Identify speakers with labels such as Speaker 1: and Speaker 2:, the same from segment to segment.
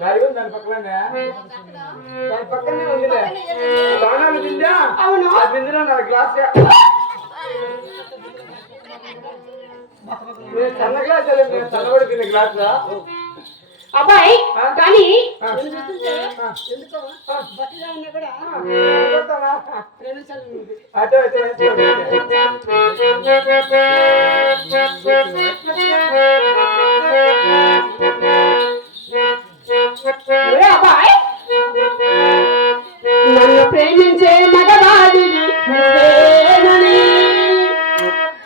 Speaker 1: నాది ఉంది దాని పక్కనే దాని పక్కనే ఉందిలే. సవనాలు బిందా?
Speaker 2: అవును.
Speaker 1: ఆ బిందులో నా గ్లాస్ నేను సన్న గ్లాస్ నేను సన్నబడిపోయిన గ్లాస్
Speaker 2: అబ్బాయి? కానీ
Speaker 1: ఆ.
Speaker 2: నేను ప్రేమించే మగవాడివి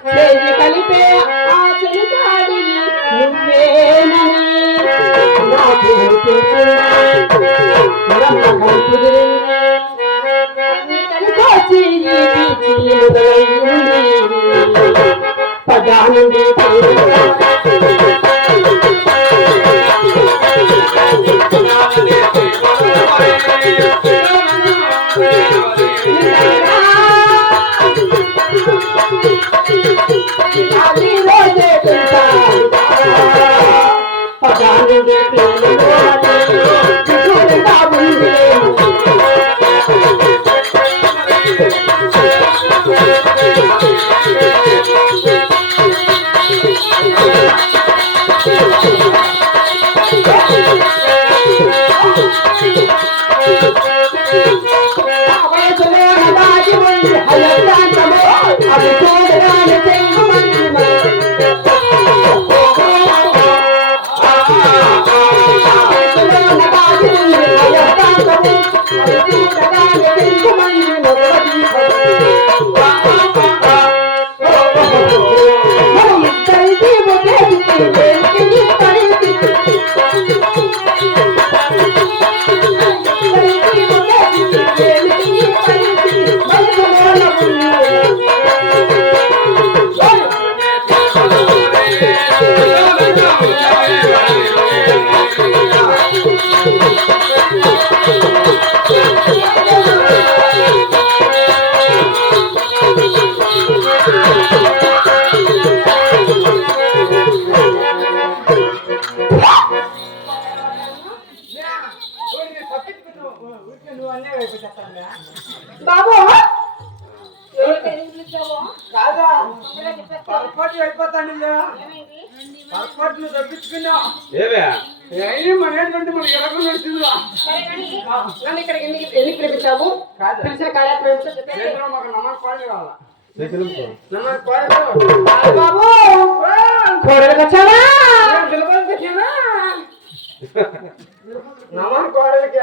Speaker 2: చేయి కలిపే ఆ చెలికాడివి నువ్వేనని. నాకు అనిపించింది కుదిరింది నీ పదానంది చూడగా
Speaker 1: పొరపాటు అయిపోతాను నువ్వు తప్పించుకున్నావు
Speaker 3: ఏమే?
Speaker 1: అయినా మన ఎరగలు నడుస్తుందిరా
Speaker 2: నన్ను ఇక్కడ ఎందుకు ఎందుకు పిలిపించావు. పిలిచిన కార్యక్రమం
Speaker 1: మాకు నమ్మకం కోడలు కావాలా? నమ్మకం
Speaker 2: బాబు. కోడలు వచ్చావా
Speaker 1: నమ్మకం కోడలికి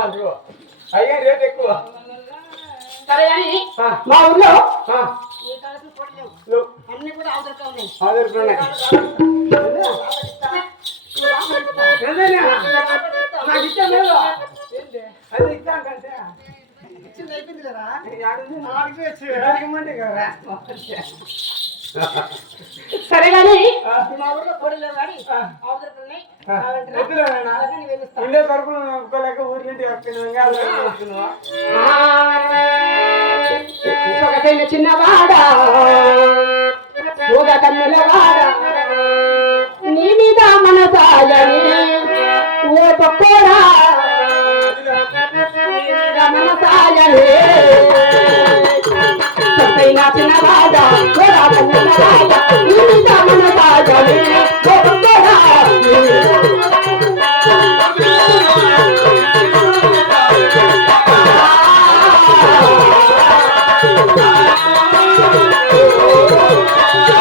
Speaker 1: అదిగో. అయ్యా రేట్ ఎక్కువ.
Speaker 2: సరే అని
Speaker 1: ఆ,
Speaker 2: మా ఊర్లో అన్ని కూడా
Speaker 1: ఏదైనా నాకు ఇష్టం లేదు అది ఇస్తాను కంటే
Speaker 2: ఇచ్చింది అయిపోయింది కదా
Speaker 1: వచ్చి అడగమంటే కదా
Speaker 2: సరే కానీ
Speaker 1: ఆ.
Speaker 2: మా ఊర్లో కోడలు కానీ
Speaker 1: ఆ.
Speaker 2: అవసరం ఉన్నాయి
Speaker 1: ఆ,
Speaker 2: కావాలంటారా?
Speaker 1: వద్దులేనా?
Speaker 2: అలాగే నేను వెళ్ళొస్తా.
Speaker 1: ఉండే తరపున ఊరి నుండి వస్తున్నావా
Speaker 2: సొగసైన చిన్నవాడ? సూద కన్నులవాడ నీ మీద మనసాయని ఓ పక్కోడా
Speaker 1: Yeah.